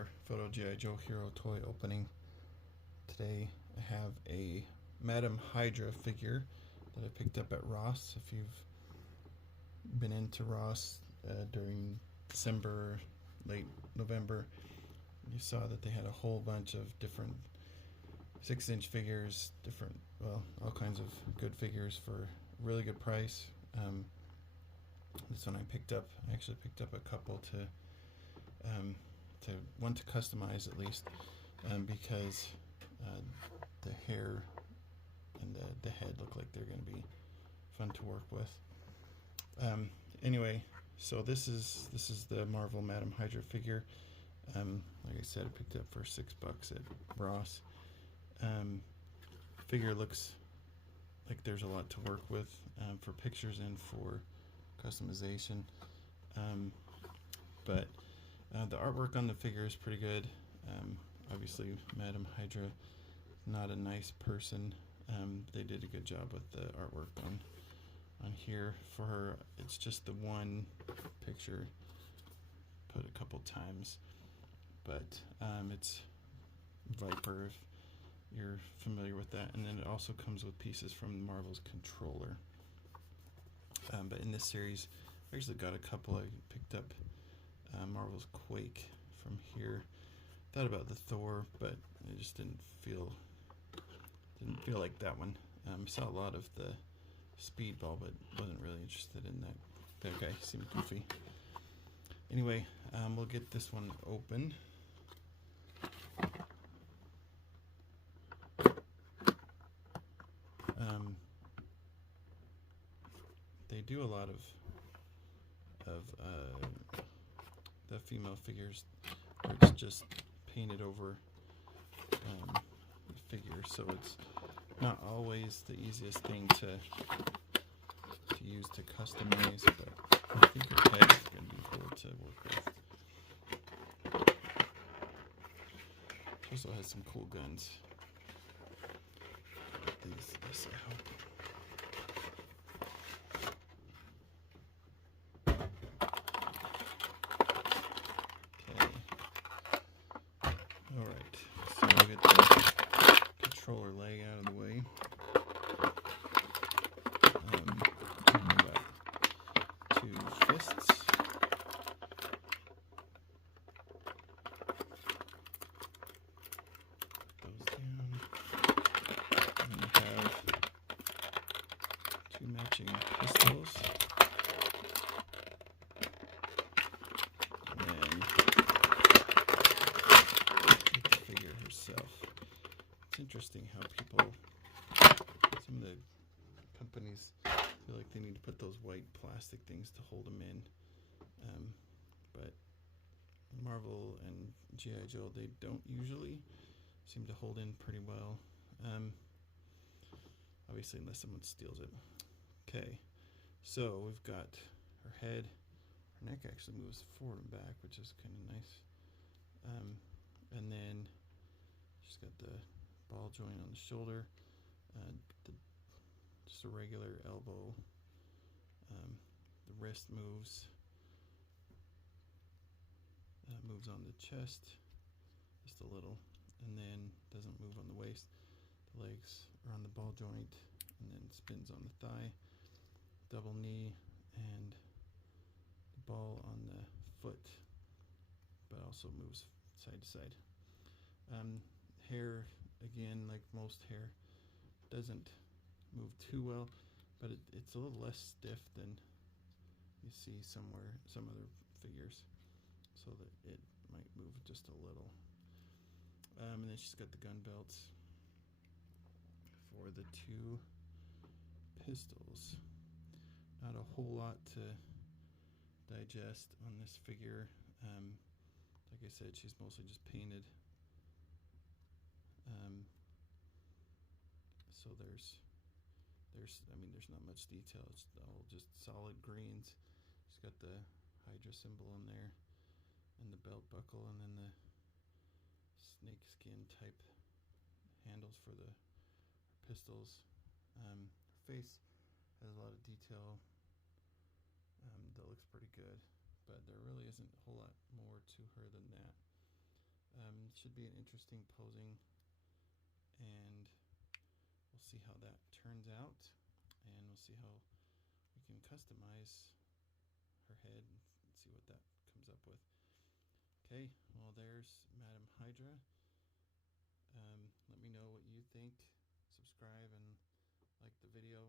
another PhotoGIJoeHero toy opening. Today I have a Madam Hydra figure that I picked up at Ross. If you've been into Ross during December, late November, you saw that they had a whole bunch of different 6-inch figures, all kinds of good figures for a really good price. This one I picked up. I actually picked up a couple to customize at least, because the hair and the head look like they're going to be fun to work with. Anyway, so this is the Marvel Madam Hydra figure. Like I said, I picked it up for $6 at Ross. Figure looks like there's a lot to work with for pictures and for customization. But the artwork on the figure is pretty good. Obviously, Madam Hydra, not a nice person. They did a good job with the artwork on here. For her, it's just the one picture put a couple times, but it's Viper, if you're familiar with that. And then it also comes with pieces from Marvel's controller. But in this series, I actually got a couple. I picked up Marvel's Quake from here. Thought about the Thor, but I just didn't feel like that one. Saw a lot of the Speedball, but wasn't really interested in that. That guy seemed goofy. Anyway, we'll get this one open. They do a lot of the female figures where it's just painted over the figure, so it's not always the easiest thing to use to customize, but I think her head is going to be cool to work with. She also has some cool guns. This out. Alright, so we'll get the controller leg out of the way. We've got 2 fists. Goes down. And we have 2 matching pistols. Interesting how some of the companies feel like they need to put those white plastic things to hold them in, but Marvel and G.I. Joe, they don't usually seem to hold in pretty well, obviously unless someone steals it. Okay, so we've got her head. Her neck actually moves forward and back, which is kind of nice, and then she's got the ball joint on the shoulder, just a regular elbow. The wrist moves on the chest just a little, and then doesn't move on the waist. The legs are on the ball joint, and then spins on the thigh, double knee, and the ball on the foot, but also moves side to side. Hair, again, like most hair, doesn't move too well, but it's a little less stiff than you see some other figures, so that it might move just a little. And then she's got the gun belts for the 2 pistols. Not a whole lot to digest on this figure. Like I said, she's mostly just painted. So there's not much detail. It's all just solid greens. She's got the Hydra symbol on there, and the belt buckle, and then the snake skin type handles for the pistols. Her face has a lot of detail that looks pretty good, but there really isn't a whole lot more to her than that. Should be an interesting posing, and we'll see how that turns out, and we'll see how we can customize her head and see what that comes up with. Okay, well, there's Madam Hydra. Let me know what you think. Subscribe and like the video.